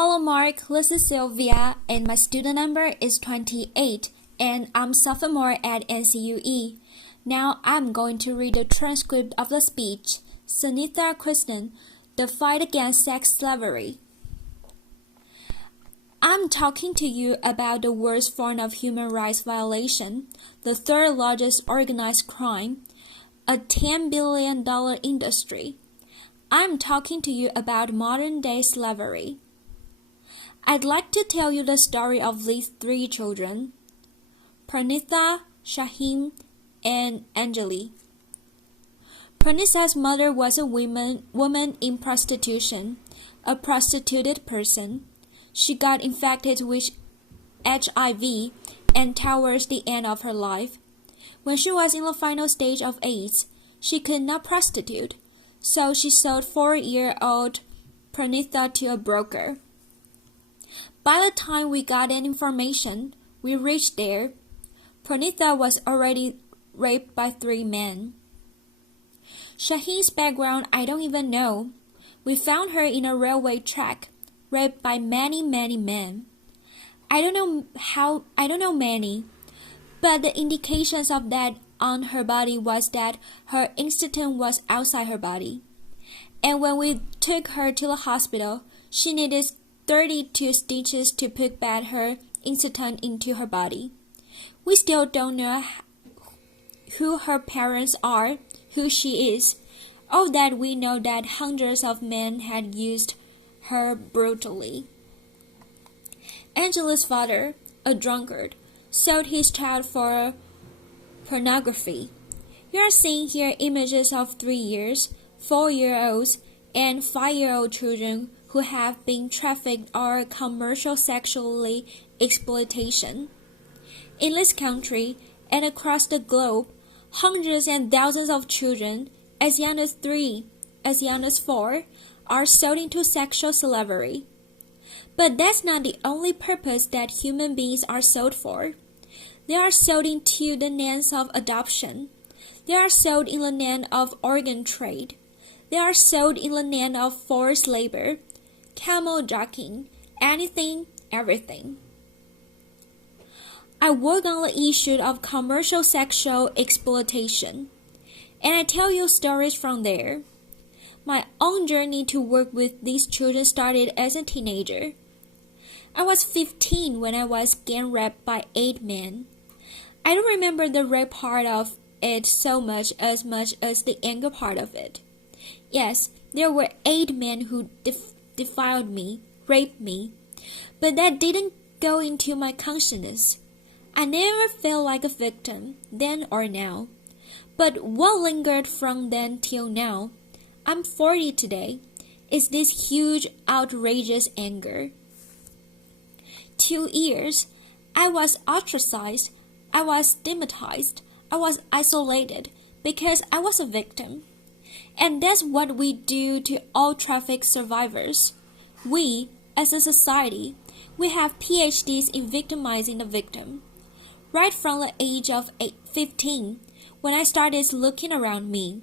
Hello Mark, this is Sylvia and my student number is 28 and I'm sophomore at NCUE. Now I'm going to read the transcript of the speech, Sunitha Krishnan, The Fight Against Sex Slavery. I'm talking to you about the worst form of human rights violation, the third largest organized crime, a $10 billion industry. I'm talking to you about modern-day slavery. I'd like to tell you the story of these three children, Sunitha, Shaheen, and Anjali. Sunitha's mother was a woman in prostitution, a prostituted person. She got infected with HIV and towards the end of her life. When she was in the final stage of AIDS, she could not prostitute, so she sold 4-year-old Sunitha to a broker. By the time we got that information, we reached there. Sunitha was already raped by 3 men. Shaheen's background I don't even know. We found her in a railway track, raped by many men. I don't know many, but the indications of that on her body was that her intestine was outside her body. And when we took her to the hospital, she needed 32 stitches to put back her intestine into her body. We still don't know who her parents are, who she is. All that we know that hundreds of men had used her brutally. Angela's father, a drunkard, sold his child for pornography. You are seeing here images of 3 years, 4-year-olds, and 5-year-old children who have been trafficked or commercial sexually exploitation. In this country and across the globe, hundreds and thousands of children, as young as 3, as young as 4, are sold into sexual slavery. But that's not the only purpose that human beings are sold for. They are sold into the name of adoption. They are sold in the name of organ trade. They are sold in the name of forced labor, camel jacking, anything, everything. I work on the issue of commercial sexual exploitation, and I tell you stories from there. My own journey to work with these children started as a teenager. I was 15 when I was gang raped by 8 men. I don't remember the rape part of it so much as the anger part of it. Yes, there were 8 men who defiled me, raped me, but that didn't go into my consciousness. I never felt like a victim, then or now. But what lingered from then till now, I'm 40 today, is this huge, outrageous anger. 2 years, I was ostracized, I was stigmatized, I was isolated because I was a victim. And that's what we do to all traffic survivors. We, as a society, we have PhDs in victimizing the victim. Right from the age of 15, when I started looking around me,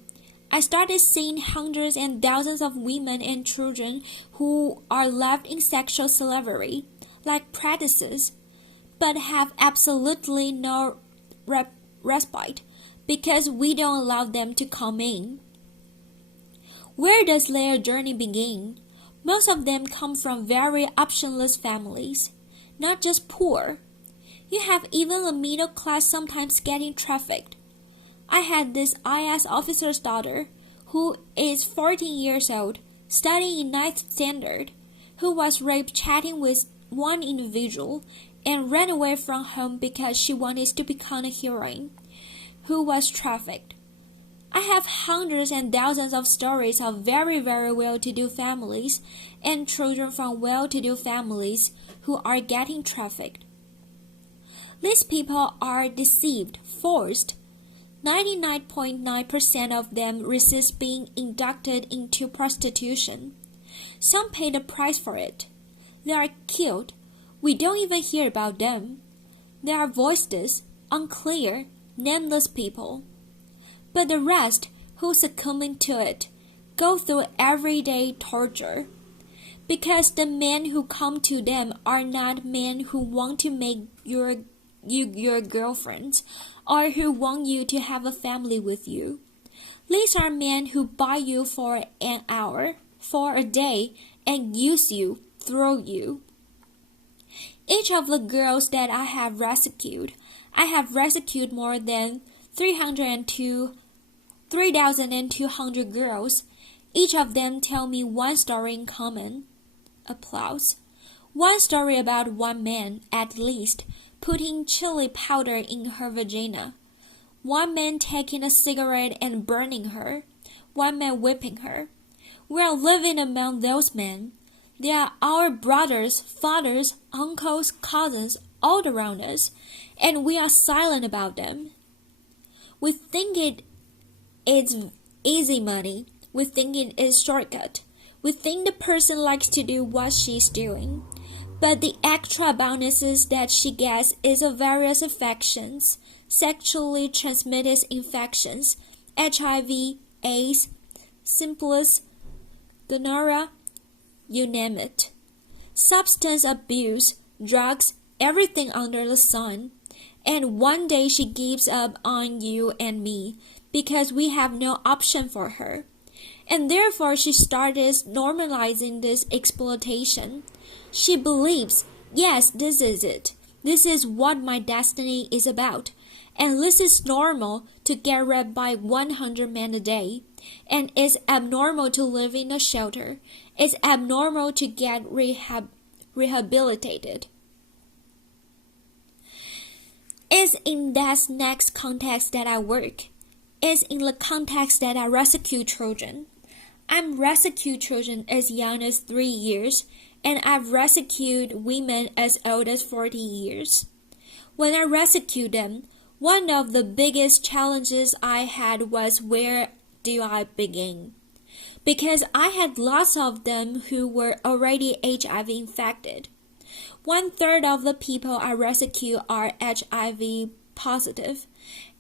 I started seeing hundreds and thousands of women and children who are left in sexual slavery, like practices, but have absolutely no respite because we don't allow them to come in. Where does their journey begin? Most of them come from very optionless families, not just poor. You have even the middle class sometimes getting trafficked. I had this IS officer's daughter, who is 14 years old, studying in 9th standard, who was raped chatting with one individual and ran away from home because she wanted to become a heroine, who was trafficked. I have hundreds and thousands of stories of very well-to-do families and children from well-to-do families who are getting trafficked. These people are deceived, forced. 99.9% of them resist being inducted into prostitution. Some pay the price for it. They are killed. We don't even hear about them. They are voiceless, unclear, nameless people. But the rest, who succumb to it, go through everyday torture. because the men who come to them are not men who want to make you your girlfriends or who want you to have a family with you. These are men who buy you for an hour, for a day, and use you, throw you. Each of the girls that I have rescued more than 3,200 girls. Each of them tell me one story in common. Applause. One story about one man, at least, putting chili powder in her vagina. One man taking a cigarette and burning her. One man whipping her. We are living among those men. They are our brothers, fathers, uncles, cousins, all around us, and we are silent about them. We think it's easy money. We think it is shortcut. We think the person likes to do what she's doing. But the extra bonuses that she gets is of various infections, sexually transmitted infections, HIV, AIDS, syphilis, gonorrhea, you name it. Substance abuse, drugs, everything under the sun. And one day she gives up on you and me because we have no option for her. And therefore she started normalizing this exploitation. She believes, yes, this is it. This is what my destiny is about. And this is normal to get raped by 100 men a day. And it's abnormal to live in a shelter. It's abnormal to get rehabilitated. It's in that next context that I work. It's in the context that I rescue children. I've rescued children as young as 3 years, and I've rescued women as old as 40 years. When I rescued them, one of the biggest challenges I had was where do I begin? Because I had lots of them who were already HIV infected. 1/3 of the people I rescue are HIV positive,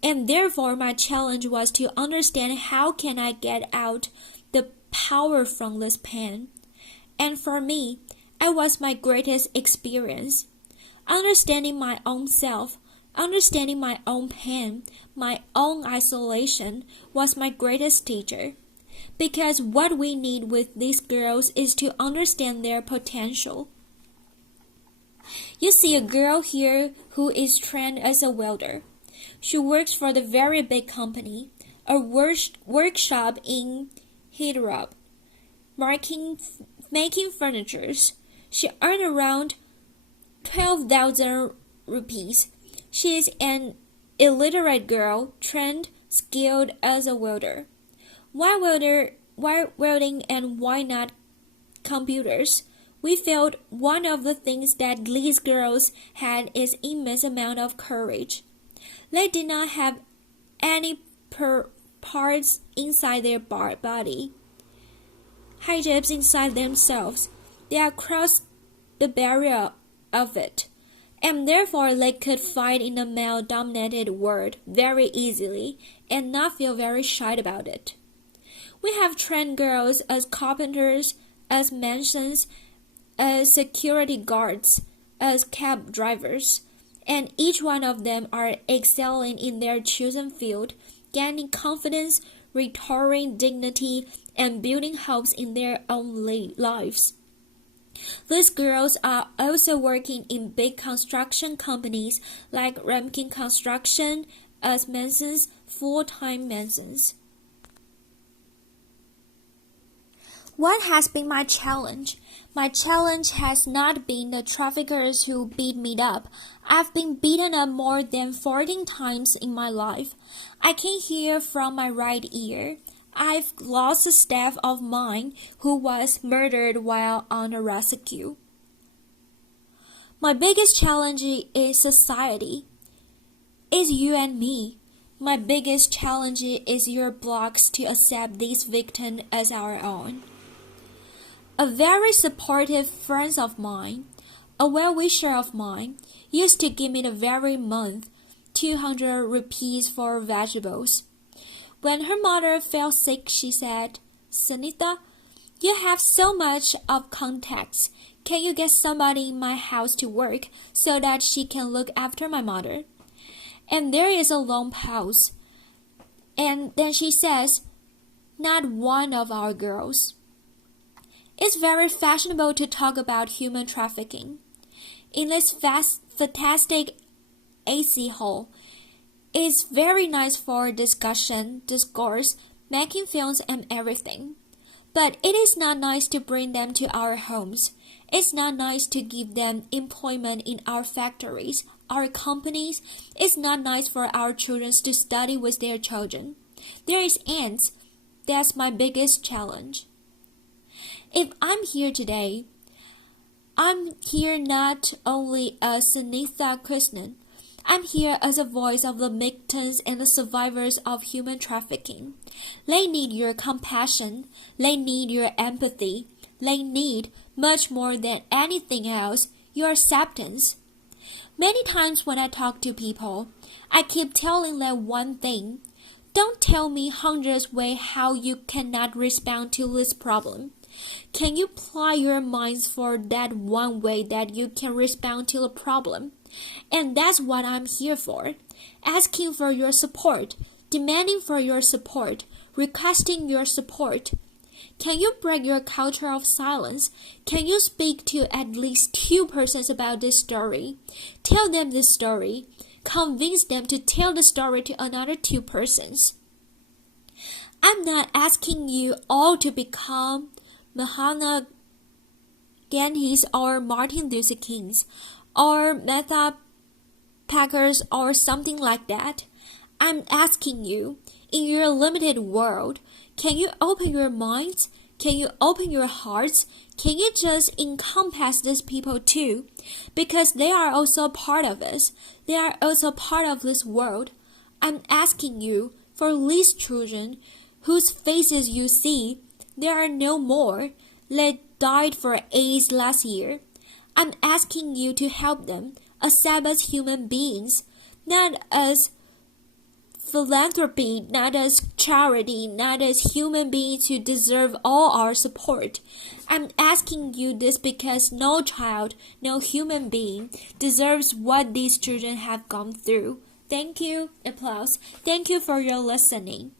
and therefore my challenge was to understand how can I get out the power from this pain. And for me, it was my greatest experience. Understanding my own self, understanding my own pain, my own isolation was my greatest teacher. Because what we need with these girls is to understand their potential. You see a girl here who is trained as a welder. She works for the very big company, a workshop in Hyderabad, making furnitures. She earned around 12,000 rupees. She is an illiterate girl, trained, skilled as a welder. Why welding and why not computers? We felt one of the things that these girls had is immense amount of courage. They did not have any parts inside their body, hijabs inside themselves. They had crossed the barrier of it, and therefore they could fight in a male-dominated world very easily and not feel very shy about it. We have trained girls as carpenters, as masons, as security guards, as cab drivers, and each one of them are excelling in their chosen field, gaining confidence, restoring dignity, and building hopes in their own lives. These girls are also working in big construction companies like Ramkin Construction as masons, full-time masons. What has been my challenge? My challenge has not been the traffickers who beat me up. I've been beaten up more than 14 times in my life. I can hear from my right ear. I've lost a staff of mine who was murdered while on a rescue. My biggest challenge is society. It's you and me. My biggest challenge is your blocks to accept these victims as our own. A very supportive friend of mine, a well-wisher of mine, used to give me the very month 200 rupees for vegetables. When her mother fell sick, she said, "Sunitha, You have so much of contacts. Can you get somebody in my house to work so that she can look after my mother? And there is a long pause. And then she says, not one of our girls. It's very fashionable to talk about human trafficking. In this fantastic AC hall, it's very nice for discussion, discourse, making films and everything. But it is not nice to bring them to our homes. It's not nice to give them employment in our factories, our companies. It's not nice for our children to study with their children. There is ends. That's my biggest challenge. If I'm here today, I'm here not only as Sunitha Krishnan. I'm here as a voice of the victims and the survivors of human trafficking. They need your compassion. They need your empathy. They need, much more than anything else, your acceptance. Many times when I talk to people, I keep telling them one thing. Don't tell me hundreds ways how you cannot respond to this problem. Can you apply your minds for that one way that you can respond to the problem? And that's what I'm here for. Asking for your support, demanding for your support, requesting your support. Can you break your culture of silence? Can you speak to at least 2 persons about this story? Tell them this story. Convince them to tell the story to another 2 persons. I'm not asking you all to become Mahatma Gandhis or Martin Luther Kings or Meta Packers or something like that. I'm asking you, in your limited world, can you open your minds? Can you open your hearts? Can you just encompass these people too? Because they are also part of us. They are also part of this world. I'm asking you for these children whose faces you see, there are no more. They died for AIDS last year. I'm asking you to help them, accept as human beings, not as philanthropy, not as charity, not as human beings who deserve all our support. I'm asking you this because no child, no human being deserves what these children have gone through. Thank you. Applause. Thank you for your listening.